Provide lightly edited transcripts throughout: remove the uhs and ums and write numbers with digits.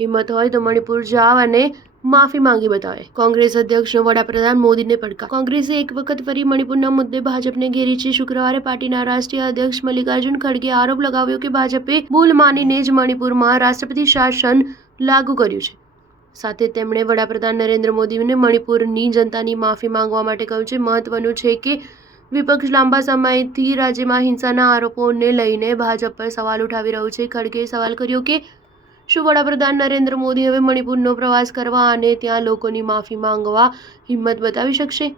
હિંમત હોય તો મણિપુર જાવ અને માફી માંગી બતાવે. કોંગ્રેસ અધ્યક્ષનો વડાપ્રધાન મોદીને પડકાર. કોંગ્રેસે એક વખત ફરી મણિપુરના મુદ્દે ભાજપને ઘેરી છે. શુક્રવારે પાર્ટીના રાષ્ટ્રીય અધ્યક્ષ મલ્લિકાર્જુન ખડગે આરોપ લગાવ્યો કે ભાજપે ભૂલ માનીને જ મણિપુરમાં રાષ્ટ્રપતિ શાસન લાગુ કર્યું છે. સાથે તેમણે વડાપ્રધાન નરેન્દ્ર મોદીને મણિપુરની જનતાની માફી માંગવા માટે કહ્યું છે. મહત્વનું છે કે વિપક્ષ લાંબા સમયથી રાજ્યમાં હિંસાના આરોપોને લઈને ભાજપ પર સવાલ ઉઠાવી રહ્યું છે. ખડગેએ સવાલ કર્યો કે શું વડાપ્રધાન નરેન્દ્ર મોદી હવે મણિપુરનો પ્રવાસ કરવા અને ત્યાં લોકોની માફી માંગવા હિંમત બતાવી શકશે?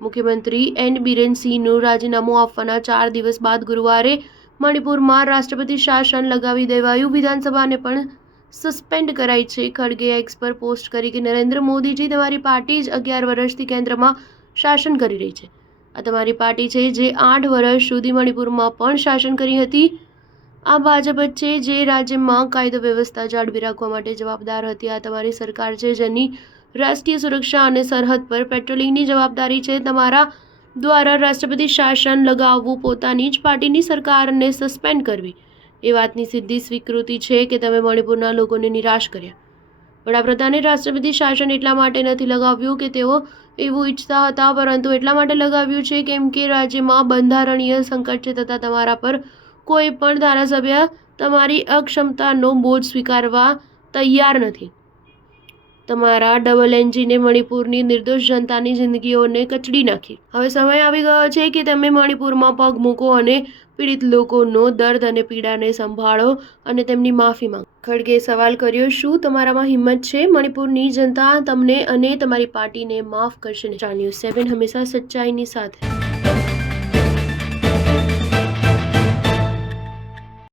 મુખ્યમંત્રી એન બિરેન સિંહનું રાજીનામું આપવાના 4 દિવસ બાદ ગુરુવારે મણિપુરમાં રાષ્ટ્રપતિ શાસન લગાવી દેવાયું. વિધાનસભાને પણ સસ્પેન્ડ કરાઈ છે. ખડગેએ એક્સ પર પોસ્ટ કરી કે નરેન્દ્ર મોદીજી, તમારી પાર્ટી જ 11 વર્ષથી કેન્દ્રમાં શાસન કરી રહી છે. આ તમારી પાર્ટી છે જે 8 વર્ષ સુધી મણિપુરમાં પણ શાસન કરી હતી. આ ભાજપ જ છે જે રાજ્યમાં કાયદો વ્યવસ્થા જાળવી રાખવા માટે જવાબદાર હતી. આ તમારી સરકાર છે જેની રાષ્ટ્રીય સુરક્ષા અને સરહદ પર પેટ્રોલિંગની જવાબદારી છે. તમારા દ્વારા રાષ્ટ્રપતિ શાસન લગાવવું પોતાની જ પાર્ટીની સરકારને સસ્પેન્ડ કરવી એ વાતની સીધી સ્વીકૃતિ છે કે તમે મણિપુરના લોકોને નિરાશ કર્યા. વડાપ્રધાને રાષ્ટ્રપતિ શાસન એટલા માટે નથી લગાવ્યું કે તેઓ એવું ઈચ્છતા હતા, પરંતુ એટલા માટે લગાવ્યું છે કેમ કે રાજ્યમાં બંધારણીય સંકટ છે તથા તમારા પર કોઈ પણ ધારાસભ્ય તમારી અક્ષમતાનો બોજ સ્વીકારવા તૈયાર નથી. તમારા ડબલ એન્જિને મણિપુરની નિર્દોષ જનતાની જિંદગીઓને કચડી નાખી. હવે સમય આવી ગયો છે કે તમે મણિપુરમાં પગ મૂકો અને પીડિત લોકોનો દર્દ અને પીડાને સંભાળો અને તેમની માફી માંગો. ખડગેએ સવાલ કર્યો, શું તમારામાં હિંમત છે? મણિપુરની જનતા તમને અને તમારી પાર્ટીને માફ કરશે નહીં. ન્યૂઝ 7 હંમેશા સચ્ચાઈની સાથે.